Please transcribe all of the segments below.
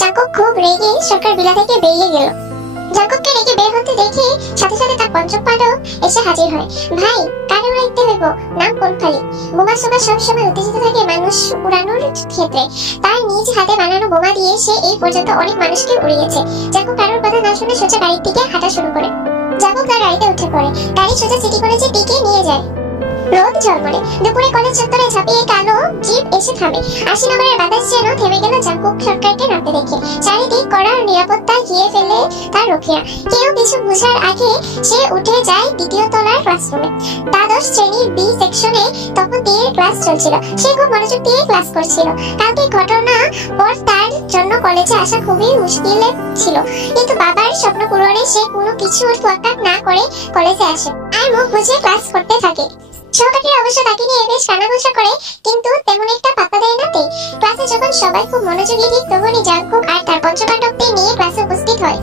Jungkook খুব রেগে সরকার বিলা থেকে বেরিয়ে গেল। জাঙ্কুককে রেগে বের হতে দেখে সাথে সাথে তার পঞ্চম পাণ্ডব এসে হাজির হয়। ভাই, কারে উড়াইতে হইব, নাম কোন খালি। বোমা সোমা সবসময় উত্তেজিত থাকে মানুষ উড়ানোর ক্ষেত্রে। তার নিজ হাতে বানানো বোমা দিয়ে সে এই পর্যন্ত অনেক মানুষকে উড়িয়েছে। জাঙ্কুক কারোর কথা না শুনে সোজা গাড়ির দিকে হাঁটা শুরু করে। জাঙ্কুক তার গাড়িতে উঠে পড়ে। গাড়ি সোজা সিটি কলেজে টিকে নিয়ে যায়। রোদ ঝলমলে দুপুরে কলেজ চত্বরে ঝাঁপিয়ে কালো জিপ এসে থামে। আশিনগরের বাতাস যেন থেমে গেল জাঙ্কুক সরকারকে নামতে দেখে। চারিদিক কড়া নিরাপত্তা ঘিরে ফেলে তার রক্ষীরা। কেউ কিছু বোঝার আগে সে উঠে যায় দ্বিতীয় তলার ক্লাসরুমে। দ্বাদশ শ্রেণীর বি সেকশনে তখন তীরের ক্লাস চলছিল। সে খুব মনোযোগ দিয়ে ক্লাস করছিল। কালকে ঘটনা পর তার জন্য কলেজে আসা খুবই মুশকিলে ছিল, কিন্তু বাবার স্বপ্ন পূরণে সে কোনো কিছু তোয়াক্কা না করে কলেজে আসে আর মুখ বুঝে ক্লাস করতে থাকে। সহপাঠীরা অবশ্য তাকে নিয়ে বেশ কানাঘুষা করে, কিন্তু তেমন একটা পাত্তা দেয় না। ক্লাসে যখন সবাই খুব মনোযোগী, ঠিক তখনই জাঙ্কুক আর তার পঞ্চপাণ্ডবদের নিয়ে ক্লাসে উপস্থিত হয়।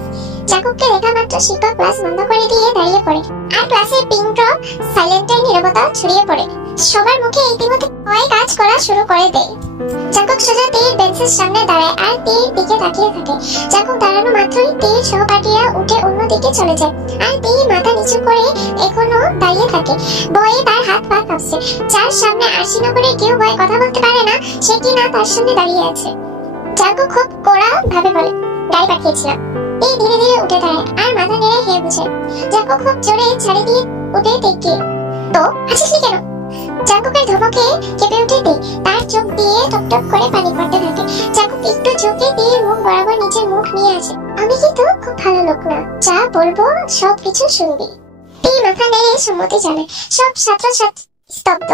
জাঙ্কুককে দেখা মাত্র শিক্ষক ক্লাস বন্ধ করে দিয়ে দাঁড়িয়ে পড়ে, আর ক্লাসে পিন ড্রপ সাইলেন্টের নীরবতা ছড়িয়ে পড়ে। সবার মুখে ইতিমধ্যে ভয় কাজ করা শুরু করে দেয়। জাঙ্কুক সোজা তীর বেঞ্চের সামনে দাঁড়ায় আর তীর দিকে তাকিয়ে থাকে। জাঙ্কুক দাঁড়ানো মাত্রই তীর সহপাঠীরা উঠে অন্যদিকে চলে যায়, আর তীর মাথা নিচু করে এখনো দাঁড়িয়ে থাকে। ভয়ে তার হাত পা কাঁপছে। যার সামনে আশিনগরে কেউ ভয়ে কথা বলতে পারে না, সে কি না তার সামনে দাঁড়িয়ে আছে। জাঙ্কুক খুব কড়া ভাবে বলে, গাড়ি পাঠিয়েছিলাম। এই ধীরে ধীরে উঠে দাঁড়ায় আর মাথা নেড়ে হে বুঝে। জাঙ্কুক খুব জোরে ছাড়ি দিয়ে উঠে দেখে, তো হাসিসনি কেন? জাঙ্কুকের ধমকে কেঁপে উঠে তীর। তার চোখ দিয়ে টপটপ করে পানি পড়তে থাকে। জাঙ্কুক একটু ঝুঁকে তীর মুখ বরাবর নিজের মুখ নিয়ে আসে। আমি কিন্তু খুব ভালো লোক না, যা বলবো সবকিছু শুনবি। তীর মাথা নেড়ে সম্মতি জানায়। সব ছাত্রছাত্রী স্তব্ধ।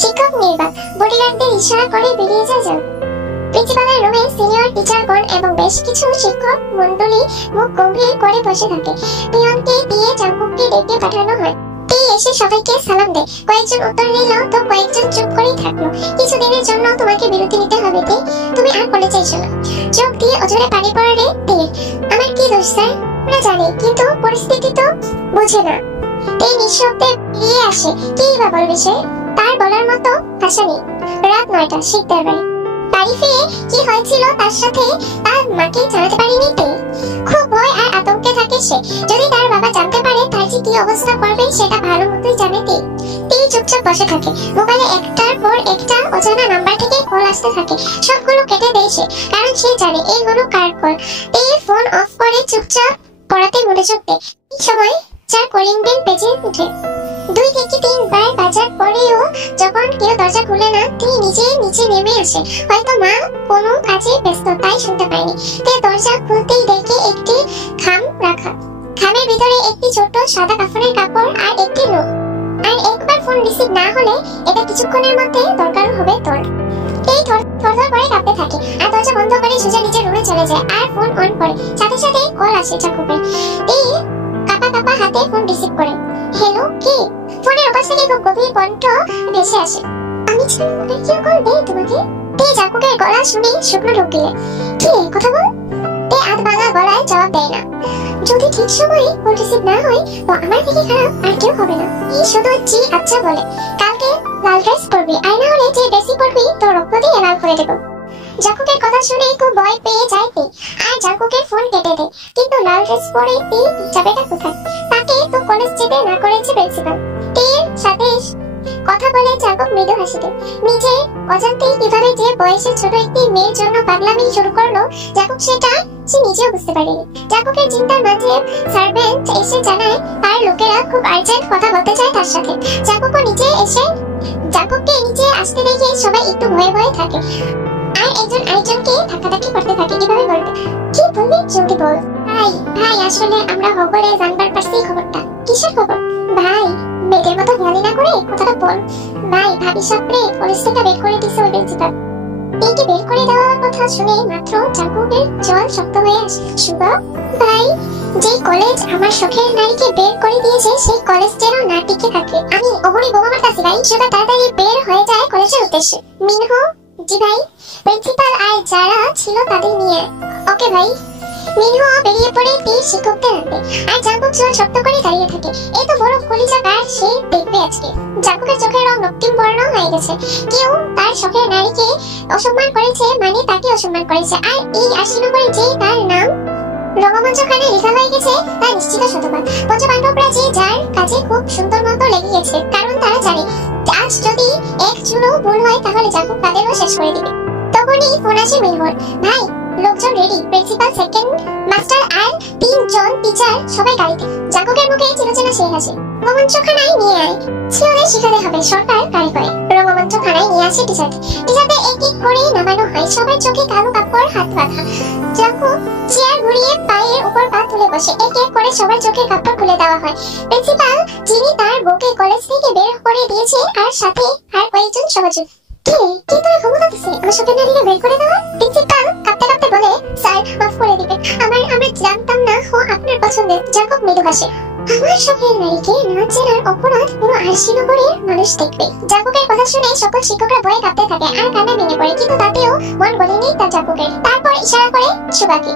শিক্ষক নির্বাক বডিগার্ডদের ইশারা করে বেরিয়ে যায় জাঙ্কুক। প্রিন্সিপালের রুমে সিনিয়র টিচারগণ এবং বেশ কিছু শিক্ষক মণ্ডলী মুখ গম্ভীর করে বসে থাকে। পিয়নকে দিয়ে জাঙ্কুককে ডেকে পাঠানো হয়। এসে সবাইকে সালাম দেয়। কয়েকজন উত্তর নিল তো কয়েকজন চুপ করেই থাকলো। কিছুদিনের জন্য তোমাকে বিরতি নিতে হবে তে, তুমি আর কলেজে এসো না। চোখ দিয়ে অজরে পানি পড়ে তে। আমার কি দোষ স্যার? না জানি, কিন্তু পরিস্থিতি তো বুঝে না। তে নিঃশব্দে বেরিয়ে আসে। কি বা বলবে সে? তার বলার মতো ভাষা নেই। রাত 9টা, শিকদার বাড়ি। বাড়ি ফিরে কি হয়েছিল তার সাথে তার মাকে জানাতে পারেনি তে। খুব ভয় আর আতঙ্কে থাকে সে। যদি তার বাবা জানতে পারে তার যে কি অবস্থা করবে সেটা ভালো মতোই জানে তে। চুপচাপ বসে থাকে। মোবাইলে একটার পর একটা অজানা নাম্বার থেকে কল আসতে থাকে। সবগুলো কেটে দেয় সে, কারণ সে জানে এইগুলো কার কল। তে ফোন অফ করে চুপচাপ পড়াতে মনোযোগ দেয়। এই সময় যার কলিং বেল বেজে ওঠে। 2 থেকে 3 বার বাজার পরেও যখন কেউ দরজা খুলে না, তিনি নিচে নেমে আসে। হয়তো মা কোনো কাজে ব্যস্ত, তাই শুনতে পায়নি। তে দরজা খুলতেই দেখে একটি খাম রাখা। খামের ভিতরে একটি ছোট সাদা কাফনের কাপড় আর একটি নোট। আর একবার ফোন রিসিভ না হলে এটা কিছুক্ষণের মধ্যে দরকার হবে তোর। এই থরথর করে কাঁপতে থাকে আর দরজা বন্ধ করে সোজা নিজের রুমে চলে যায় আর ফোন অন করে। সাথে সাথে কল আসে জাঙ্কুকের। এই কাপা হাতে ফোন রিসিভ করে। হ্যালো, কে? ফোনের ওপাশ থেকে খুব গভীর কণ্ঠ ভেসে আসে। আমি ছিলাম, কেউ কল দেয় তোমাকে? তে জাঙ্কুকের গলা শুনে শুকনো ঢোক দিলে। কি রে, কথা বল। তে আধ ভাঙা গলায় জবাব দেয় না। যদি ঠিক সময়ে ফোন রিসিভ না হয় তো আমার থেকে খারাপ আর কেউ হবে না। এই শুধু জি আচ্ছা বলে। কালকে লাল ড্রেস পরবি, আর না হলে যে বেশি পরবি তো রক্ত দিয়ে লাল করে দেবো। জাঙ্কুকের কথা শুনে খুব ভয় পেয়ে যায় তে আর জাঙ্কুকের ফোন কেটে দেয়। কিন্তু লাল ড্রেস পরে তে যাবেটা কোথায়? তাকে তো কলেজ যেতে না করেছে প্রিন্সিপাল। তের সাথে কথা বলে জাঙ্কুক মৃদু হাসি দেয়। নিজে অজান্তেই কিভাবে যে বয়সে ছোট একটি মেয়ের জন্য পাগলামি শুরু করলো জাঙ্কুক সেটা সে নিজেও বুঝতে পারেনি। জাঙ্কুকের চিন্তার মাঝে সার্ভেন্ট এসে জানায় তার লোকেরা খুব আর্জেন্ট কথা বলতে চায় তার সাথে। জাঙ্কুককে নিচে আসতে দেখে সবাই একটু ভয়ে ভয়ে থাকে আর একজন আরেকজনকে ধাক্কাধাক্কি করতে থাকে। কিভাবে বলবে? কি বলবি জলদি বল। ভাই আসলে আমরা খবরে জানবার পারছি খবরটা। কিসের খবর? ভাই মেয়েদের মতো গালি না করে কথাটা বল। ভাই ভাবি সাপড়ে কলেজ থেকে বের করে দিছে ওই প্রিন্সিপাল। এইকে বের করে দেওয়ার কথা শুনে মাত্র জাঙ্কুকের জল শক্ত হয়ে আসে। শুভ ভাই, যে কলেজ আমার শখের নারীকে বের করে দিয়েছে সেই কলেজ যেন না টিকে থাকে। আমি অহনি বোমা মারতাছি ভাই, সেটা তাড়াতাড়ি বের হয়ে যায় কলেজের উদ্দেশ্যে। মিনহো, জি ভাই। প্রিন্সিপাল আর যারা ছিল তাদের নিয়ে। ওকে ভাই। মিনহো বেরিয়ে পড়ে তীর শিক্ষকদের হাতে, আর জাঙ্কুক চোখ শক্ত করে দাঁড়িয়ে থাকে। এই তো বড় কলিজা কার সে দেখবে আজকে। জাঙ্কুকের চোখের রং রক্তিম বর্ণ হয়ে গেছে। কেউ তার শখের নারীকে অসম্মান করেছে মানে তাকে অসম্মান করেছে, আর এই আশিনগরে যে তার নাম রঙ্গমঞ্চখানে লেখা হয়ে গেছে তা নিশ্চিত শতভাগ। পঞ্চপাণ্ডবরা যে যার কাছে খুব সুন্দর মতো লেগে গেছে, কারণ তারা জানে আজ যদি এক চুলো ভুল হয় তাহলে জাঙ্কুক তাদেরও শেষ করে দিবে। তখনই ফোন আসে মিনহোর। ভাই, লোকজন রেডি, প্রিন্সিপাল, সেকেন্ড মাস্টার আর 3 জন টিচার সবাই গাড়িতে। জাঙ্কুকের মুখে চিরচেনা সেই হাসি। রঙ্গমঞ্চখানায় নিয়ে আয়, ছেলেদের শেখাতে হবে সরকার গাড়ি করে। রঙ্গমঞ্চখানায় নিয়ে আসে টিচারদের এক এক করে নামানো হয়। সবার চোখে কালো কাপড় হাত বাঁধা। জাঙ্কুক চেয়ার ঘুরিয়ে পায়ের উপর পা তুলে বসে। এক এক করে সবার চোখের কাপড় খুলে দেওয়া হয়। প্রিন্সিপাল, যিনি তার বউকে কলেজ থেকে বের করে দিয়েছে, আর সাথে আর কয়েকজন সহযোগী। কে তোর ক্ষমতা দিছে আমার শখের নারীকে বের করে দেওয়া? প্রিন্সিপাল কাঁপতে কাঁপতে বলে, স্যার মাফ করে দিবেন, আমরা জানতাম না ও আপনার পছন্দের। জাঙ্কুক মৃদু হাসে। আমার শখের নারীকে না চেনার অপরাধ পুরো আশিনগরের মানুষ দেখবে। জাঙ্কুকের কথা শুনে সকল শিক্ষকরা ভয়ে কাঁপতে থাকে আর কান্না ভেঙে পড়ে, কিন্তু তাতেও মন গলেনি তার জাঙ্কুকের। তারপর ইশারা করে সুগাকে।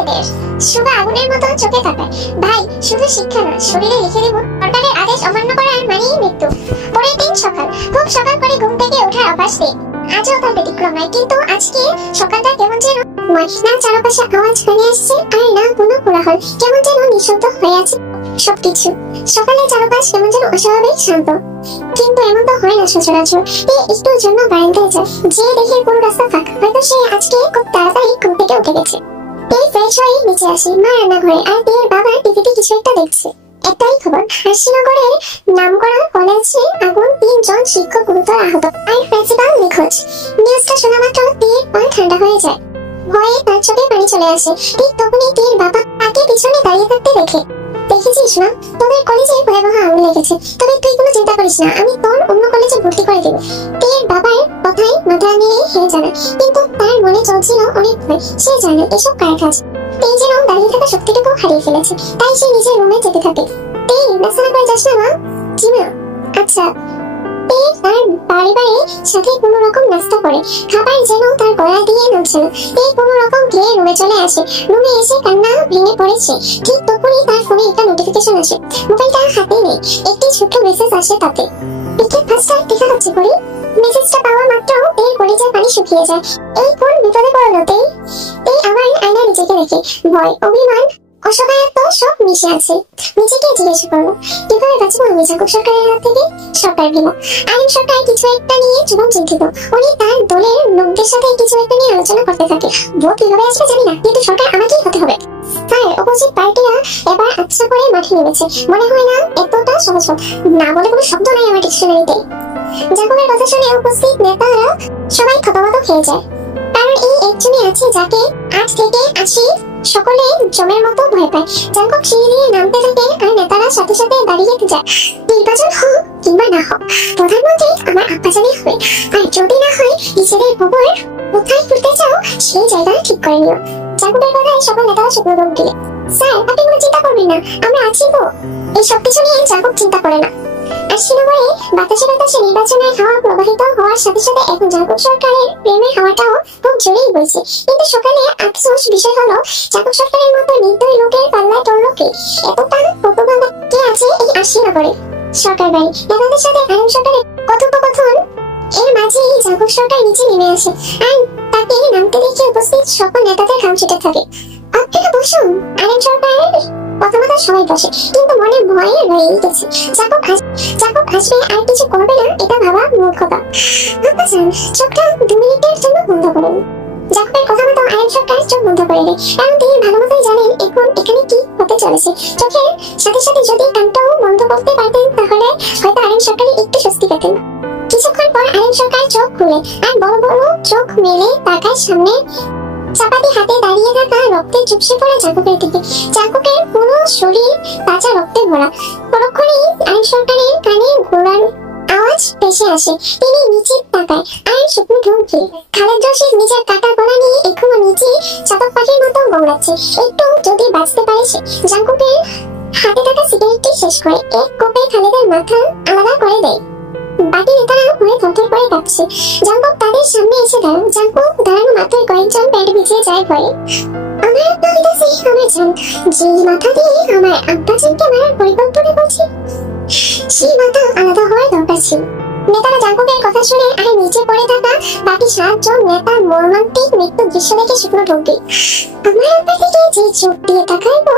এদের সুগা আগুনের মতো চোখে তাকায়। ভাই, শুধু শিক্ষা না, শরীরে লিখে দেব সরকারের আদেশ অমান্য করার মানেই মৃত্যু। পরের দিন সকাল, খুব সকাল করে ঘুম থেকে ওঠার অভ্যাস নেই। আজও তার ব্যতিক্রম নয়, কিন্তু আজকে সকালটা কেমন যেন না চারপাশে আওয়াজ কানে আসছে আর না কোনো কোলাহল। কেমন যেন নিঃশব্দ হয়ে আছে সবকিছু। সকালে চারপাশ কেমন যেন অস্বাভাবিক শান্ত, কিন্তু এমন তো হয় না সচরাচর। একটুর জন্য বারান্দায় যায়, যে দেখে কোনো রাস্তা ফাঁকা, হয়তো সে আজকে খুব তাড়াতাড়ি ঘুম থেকে উঠে গেছে। ফ্রেশ হয়ে নিচে আসে মা রান্নাঘরে, আর বাবা টিভিতে কিছু একটা দেখছে। একটাই খবর, আশিনগরের নামকরা কলেজে আগুন, 3 জন শিক্ষক গুরুতর আহত, আর প্রিন্সিপাল নিখোঁজ। নিউজটা শোনা মাত্র তীর পা ঠান্ডা হয়ে যায়। ভয়ে তার চোখে পানি চলে আসে। ঠিক তখনই তীর বাবা তাকে পিছনে দাঁড়িয়ে থাকতে দেখে। দেখেছিস না, তোদের কলেজে ভয়াবহ আগুন লেগেছে, তবে তুই কোনো চিন্তা করিস না, আমি তোর অন্য কলেজে ভর্তি করে দেব। তীর বাবার কথায় মাথা নিয়ে হেরে জানায়, কিন্তু তার মনে চলছিল অনেক ভয়। সে জানে এসব কার কাজ। তেই যেন দাঁড়িয়ে থাকা শক্তিটুকু হারিয়ে ফেলেছে, তাই সে নিজের রুমে যেতে থাকে। তেই নাস্তা করে যাস না মা? জি মা। আচ্ছা। তেই তার বাড়ির সাথে কোনো রকম নাস্তা করে, খাবার যেন তার গলা দিয়ে নামছে না। তেই কোনো রকম খেয়ে রুমে চলে আসে। রুমে এসে কান্না ভেঙে পড়েছে। ঠিক তখনই তার ফোনে একটা নোটিফিকেশন আসে। মোবাইলটা হাতে নেই, একটি ছোট্ট মেসেজ আসে তাতে। বিকেল 5টায় দেখা হচ্ছে করি। মেসেজটা পাওয়া মাত্র তেই কলিজার পানি শুকিয়ে যায়। এই কোন বিপদে পড়লো তেই? তেই আবার আয়না নিজেকে দেখে। ভয়, অভিমান, অসহায়ত্ব সব মিশে আছে। নিজেকে জিজ্ঞেস করলো, কিভাবে বাঁচবো আমি জাঙ্কুক সরকারের হাত থেকে? সরকার ভীম আইন সরকার কিছু একটা নিয়ে চরম চিন্তিত। উনি তার দলের লোকদের সাথে কিছু একটা নিয়ে আলোচনা করতে থাকে। ভোট কিভাবে আসবে জানি না, কিন্তু সরকার আমাকেই হতে হবে। স্যার, অপোজিট পার্টিরা এবার আচ্ছা করে মাঠে নেমেছে। মনে হয় না এতটা সহজ না বলে কোনো শব্দ নাই আমার ডিকশনারিতে। জাঙ্কুকের কথা শুনে উপস্থিত নেতারা সবাই থতমত খেয়ে যায়, কারণ এই একজনই আছে যাকে 8 থেকে 80 সকলে জমের মতো ভয় পায়। জাঙ্কুক সিঁড়ি দিয়ে নামতে থাকে, আর নেতারা সাথে সাথে দাঁড়িয়ে যায়। নির্বাচন হোক কিংবা না হোক, প্রধানমন্ত্রী আমার আব্বাজানই হবে, আর যদি না হয় নিজেদের খবর কোথায় করতে চাও সেই জায়গা ঠিক করে নিও। জাঙ্কুকের কথায় সকল নেতারা শুকনো দম দিলে। স্যার, আপনি কোনো চিন্তা করবেন না, আমরা আছি তো। এই সবকিছু নিয়ে জাঙ্কুক চিন্তা করে না। আশিনগরে বাতাসে বাতাসে নির্বাচনের হাওয়া প্রবাহিত হওয়ার সাথে সাথে এখন জাঙ্কুক সরকারের প্রেমের হাওয়াটাও খুব জোরেই বইছে। কিন্তু সকালে আফসোস বিষয় হলো, জাঙ্কুক সরকারের মতো নির্দয় লোকের পাল্লায় পড়লো কে? এতটা প্রতিভাবান কে আছে এই আশিনগরে? সরকার বাড়ি নেতাদের সাথে আইন সরকারের কথোপকথন, এর মাঝেই জাঙ্কুক সরকার নিচে নেমে আসে, আর তাকে নামতে দেখে উপস্থিত সকল নেতাদের ঘাম ছুটে থাকে। আপনারা বসুন। আইন সরকারের প্রথমত সবাই বসে, কিন্তু মনে ভয়ে রয়ে গেছে। জাঙ্কুক আসবে আর কিছু করবে না, এটা ভাবা মূর্খতা। আব্বাজান, চোখটা 2 মিনিটের জন্য বন্ধ করুন। জাঙ্কুকের কথা মতো আইন সরকার চোখ বন্ধ করে দেয়, কারণ তিনি ভালো মতোই জানেন এখন এখানে কি হতে চলেছে। চোখের সাথে সাথে যদি কানটাও বন্ধ করতে পারতেন তাহলে হয়তো আইন সরকারে একটু স্বস্তি পেতেন। কিছুক্ষণ পর আইন সরকার চোখ খুলে আর বড় বড় চোখ মেলে তাকায় সামনে চাপাতি হাতে দাঁড়িয়ে থাকা রক্তে চুপসে পড়া জাঙ্কুকের দিকে। জাঙ্কুকের পুরো শরীর তাজা রক্তে ভরা। পরক্ষণেই আইন সরকারের কানে ঘোড়ার আওয়াজ ভেসে আসে। তিনি নিচে তাকায় আর শুকনো ঢোক গিয়ে খালেদ রশিদ নিজের কাটা গলা নিয়ে এখনো নিচে চাতক পাখির মতো গৌড়াচ্ছে। একটু যদি বাঁচতে পারে সে। জাঙ্কুকের হাতে থাকা সিগারেটটি শেষ করে এক কোপে খালেদের মাথা আলাদা করে দেয়। বাকি নেতারা ভয়ে থরথর করে কাঁপছে। জাঙ্কুক তাদের সামনে এসে দাঁড়ায়। জাঙ্কুক দাঁড়ানো মাত্রই কয়েকজন প্যান্ট ভিজিয়ে যায় ভয়ে। আমার আত্মা হইতাছে আমার জান, যে মাথা দিয়ে আমার আব্বাজানকে মারার পরিকল্পনা করছে, সেই মাথা আলাদা হওয়ার দরকার ছিল। নেতারা জাঙ্কুকের কথা শুনে আর নিচে পড়ে থাকা বাকি 7 জন নেতার মর্মান্তিক মৃত্যুর দৃশ্য দেখে শুকনো ঢুকবে। আমার আব্বার দিকে যে চোখ দিয়ে তাকাইবো,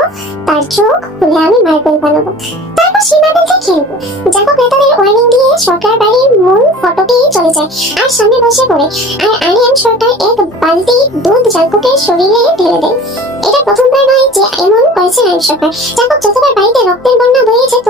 তার চোখ খুলে আমি মার্বেল বানাবো, তারপর সেই মার্বেল দিয়ে খেলবো। জাঙ্কুক নেতাদের ওয়ার্নিং দিয়ে সরকার বাড়ির মূল ফটকেই চলে যায় আর সামনে বসে পড়ে। আর আরিয়ান সরকার এক বালতি দুধ জাঙ্কুকের শরীরে ঢেলে দেয়। এটা প্রথমবার নয় যে এমন করেছে আইন সরকার। জাঙ্কুক যতবার বাড়িতে রক্তের বন্যা বয়ে যেত,